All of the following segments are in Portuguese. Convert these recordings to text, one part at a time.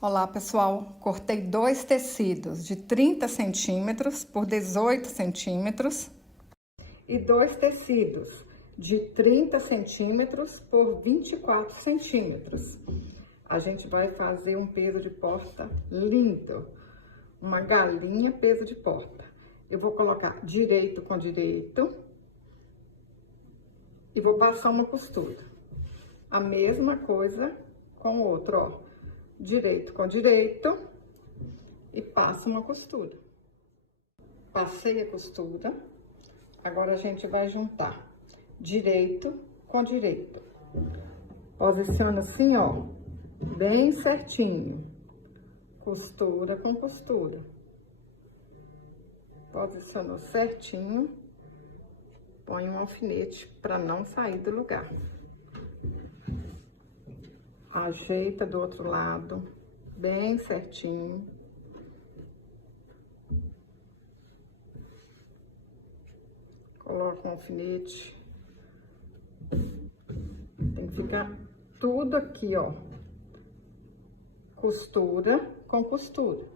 Olá, pessoal. Cortei dois tecidos de 30 centímetros por 18 centímetros e dois tecidos de 30 centímetros por 24 centímetros. A gente vai fazer um peso de porta lindo, uma galinha peso de porta. Eu vou colocar direito com direito e vou passar uma costura. A mesma coisa com o outro, ó. Direito com direito e passo uma costura. Passei a costura, agora a gente vai juntar direito com direito. Posiciona assim, ó, bem certinho. Costura com costura. Posicionou certinho, põe um alfinete para não sair do lugar. Ajeita do outro lado, bem certinho. Coloca um alfinete. Tem que ficar tudo aqui, ó. Costura com costura.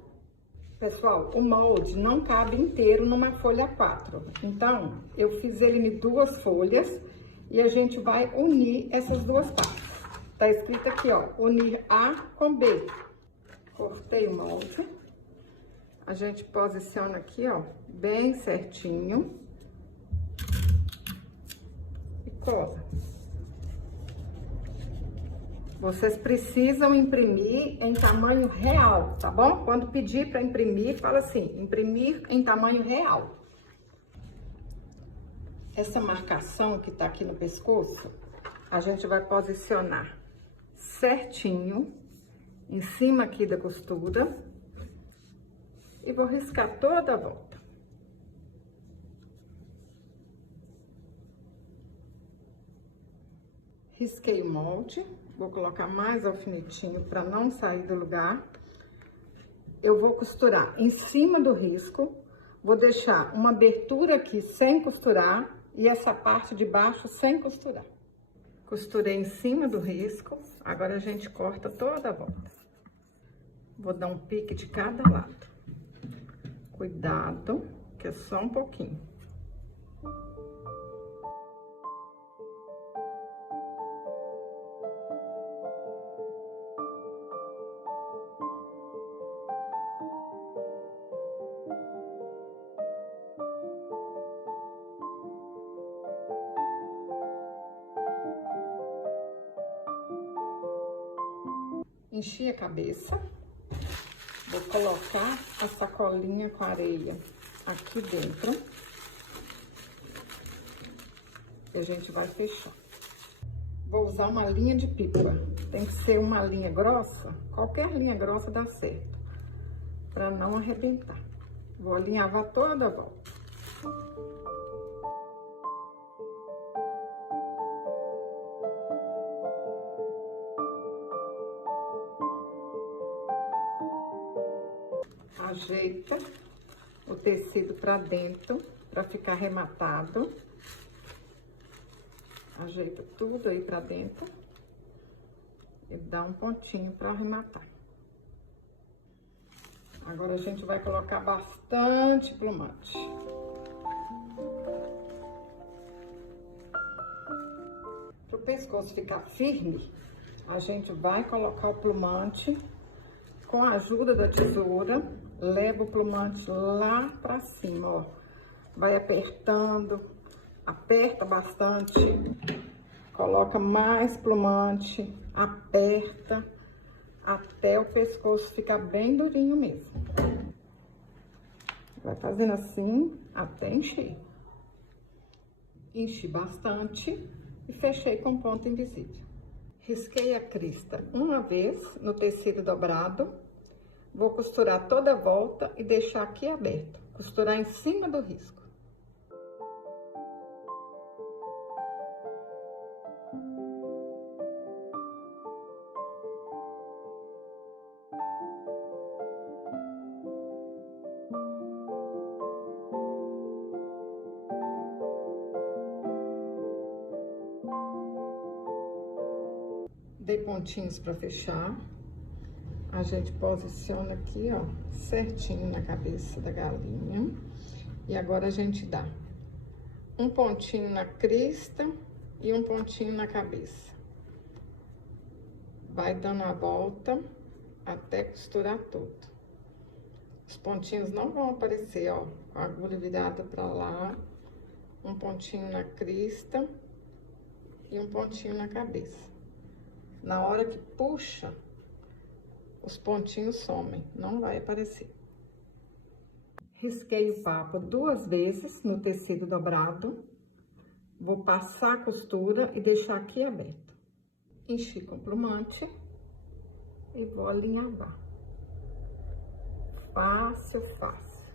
Pessoal, o molde não cabe inteiro numa folha 4. Então, eu fiz ele em duas folhas e a gente vai unir essas duas partes. Tá escrito aqui, ó, unir A com B. Cortei o molde. A gente posiciona aqui, ó, bem certinho. E cola. Vocês precisam imprimir em tamanho real, tá bom? Quando pedir para imprimir, fala assim, imprimir em tamanho real. Essa marcação que tá aqui no pescoço, a gente vai posicionar certinho em cima aqui da costura e vou riscar toda a volta. Risquei o molde, vou colocar mais alfinetinho para não sair do lugar. Eu vou costurar em cima do risco, vou deixar uma abertura aqui sem costurar e essa parte de baixo sem costurar. Costurei em cima do risco, agora a gente corta toda a volta. Vou dar um pique de cada lado. Cuidado, que é só um pouquinho. Enchi a cabeça, vou colocar a sacolinha com areia aqui dentro e a gente vai fechar. Vou usar uma linha de pipa, tem que ser uma linha grossa, qualquer linha grossa dá certo, para não arrebentar. Vou alinhavar toda a volta. Ajeita o tecido para dentro, para ficar arrematado. Ajeita tudo aí para dentro e dá um pontinho para arrematar. Agora a gente vai colocar bastante plumante. Para o pescoço ficar firme, a gente vai colocar o plumante com a ajuda da tesoura. Leva o plumante lá pra cima, ó. Vai apertando, aperta bastante, coloca mais plumante, aperta, até o pescoço ficar bem durinho mesmo. Vai fazendo assim, até encher. Enchi bastante e fechei com ponto invisível. Risquei a crista uma vez no tecido dobrado. Vou costurar toda a volta e deixar aqui aberto. Costurar em cima do risco. Dei pontinhos para fechar. a gente posiciona aqui, ó, certinho na cabeça da galinha. E agora a gente dá um pontinho na crista e um pontinho na cabeça. Vai dando a volta até costurar tudo. Os pontinhos não vão aparecer, ó, com a agulha virada pra lá, um pontinho na crista e um pontinho na cabeça. Na hora que puxa, os pontinhos somem, não vai aparecer. Risquei o papo 2 vezes no tecido dobrado. Vou passar a costura e deixar aqui aberto. Enchi com plumante e vou alinhavar. Fácil, fácil.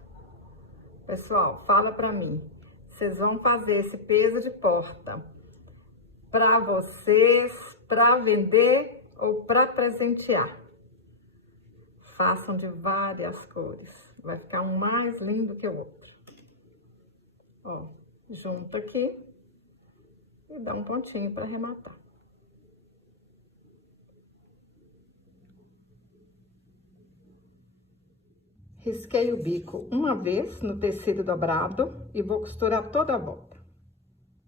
Pessoal, fala pra mim. Vocês vão fazer esse peso de porta pra vocês, pra vender ou pra presentear? Façam de várias cores. Vai ficar um mais lindo que o outro. Ó, junta aqui e dá um pontinho para arrematar. Risquei o bico uma vez no tecido dobrado e vou costurar toda a volta.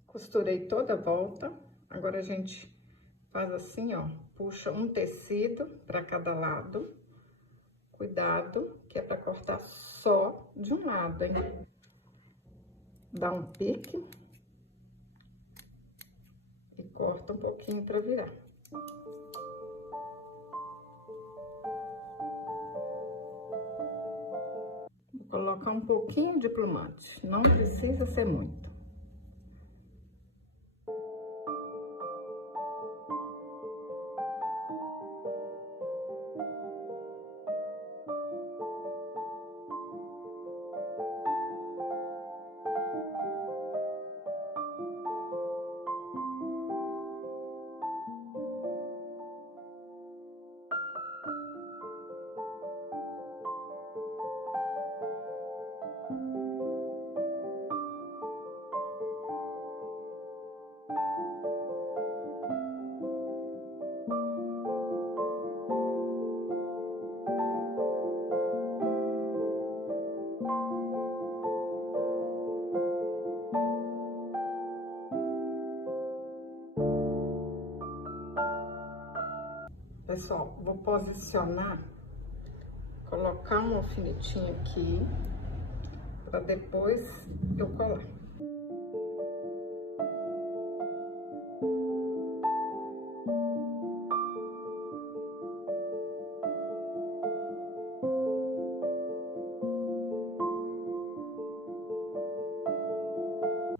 Costurei toda a volta. Agora a gente faz assim, ó, puxa um tecido para cada lado. Cuidado, que é para cortar só de um lado, hein? Dá um pique e corta um pouquinho para virar. Vou colocar um pouquinho de plumante, não precisa ser muito. Pessoal, vou posicionar, colocar um alfinetinho aqui, para depois eu colar.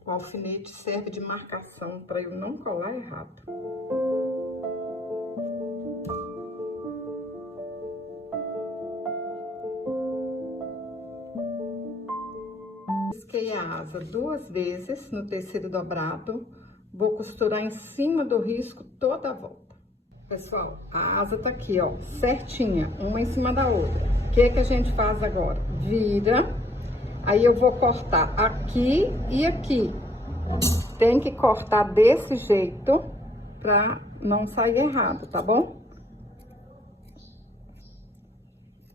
O alfinete serve de marcação para eu não colar errado. Risquei a asa 2 vezes no tecido dobrado, vou costurar em cima do risco toda a volta. Pessoal, a asa tá aqui, ó, certinha, uma em cima da outra. O que que a gente faz agora? Vira, aí eu vou cortar aqui e aqui. Tem que cortar desse jeito pra não sair errado, tá bom?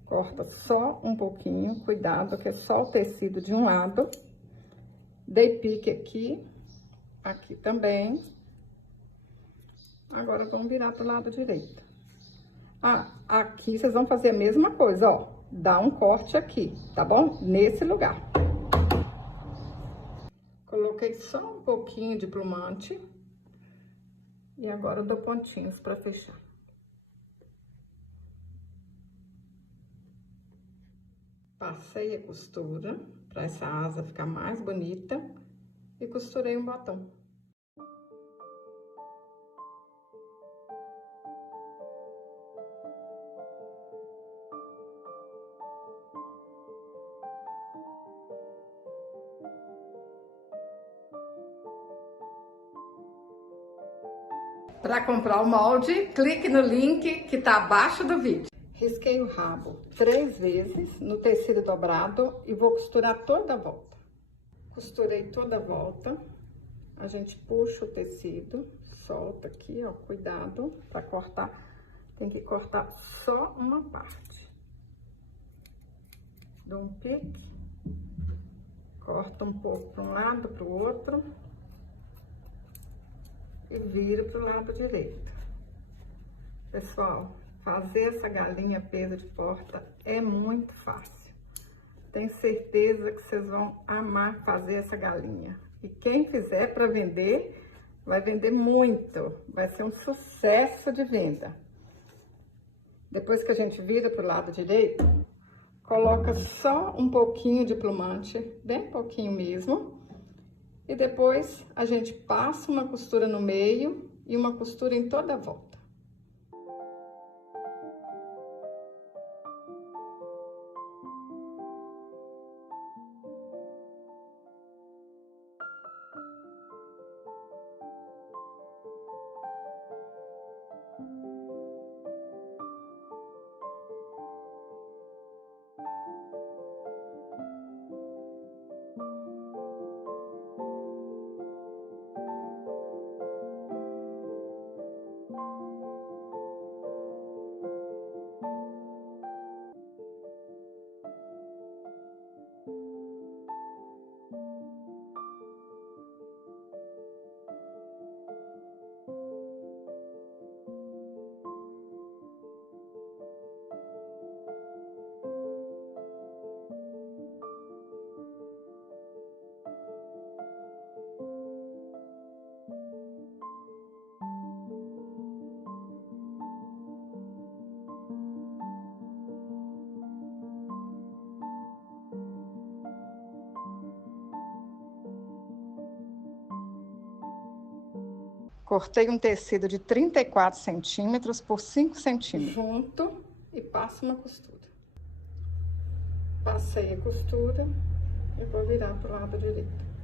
Corta só um pouquinho, cuidado que é só o tecido de um lado. Dei pique aqui, aqui também. Agora vamos virar pro lado direito. Ah, aqui vocês vão fazer a mesma coisa, ó. Dá um corte aqui, tá bom? Nesse lugar. Coloquei só um pouquinho de plumante. E agora eu dou pontinhos pra fechar. Passei a costura para essa asa ficar mais bonita e costurei um botão. Para comprar o molde, clique no link que tá abaixo do vídeo. Risquei o rabo 3 vezes no tecido dobrado e vou costurar toda a volta. Costurei toda a volta, a gente puxa o tecido, solta aqui, ó, cuidado para cortar tem que cortar só uma parte. Dou um pique, corta um pouco para um lado, para o outro e viro para o lado direito. Pessoal, fazer essa galinha peso de porta é muito fácil. Tenho certeza que vocês vão amar fazer essa galinha. E quem fizer para vender, vai vender muito. Vai ser um sucesso de venda. Depois que a gente vira para o lado direito, coloca só um pouquinho de plumante, bem pouquinho mesmo. E depois a gente passa uma costura no meio e uma costura em toda a volta. Cortei um tecido de 34 centímetros por 5 centímetros. Junto e passo uma costura. Passei a costura e vou virar para o lado direito.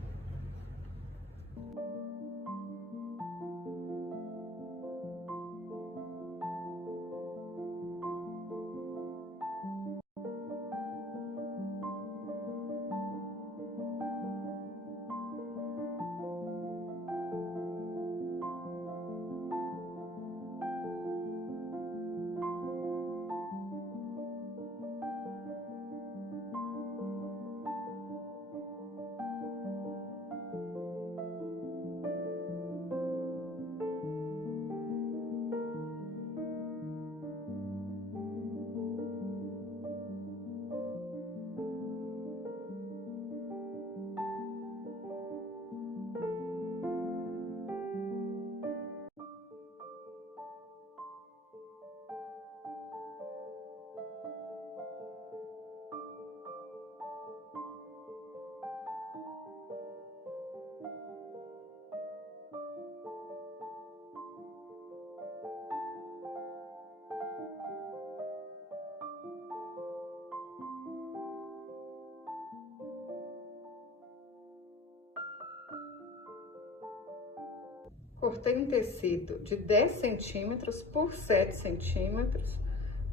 Cortei um tecido de 10 centímetros por 7 centímetros,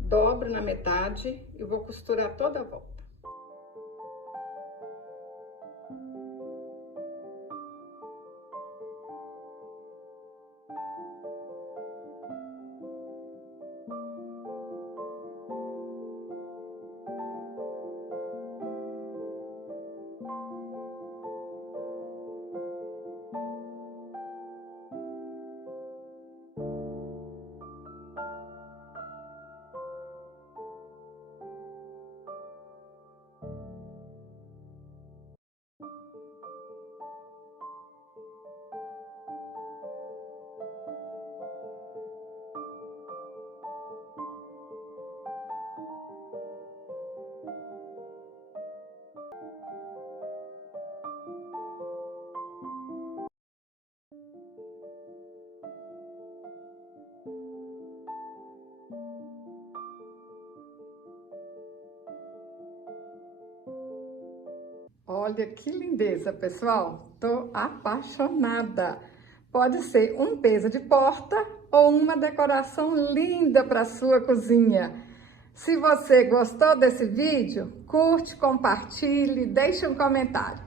dobro na metade e vou costurar toda a volta. Olha que lindeza, pessoal! Tô apaixonada! Pode ser um peso de porta ou uma decoração linda para sua cozinha. Se você gostou desse vídeo, curte, compartilhe, deixe um comentário.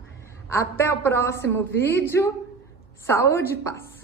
Até o próximo vídeo. Saúde e paz!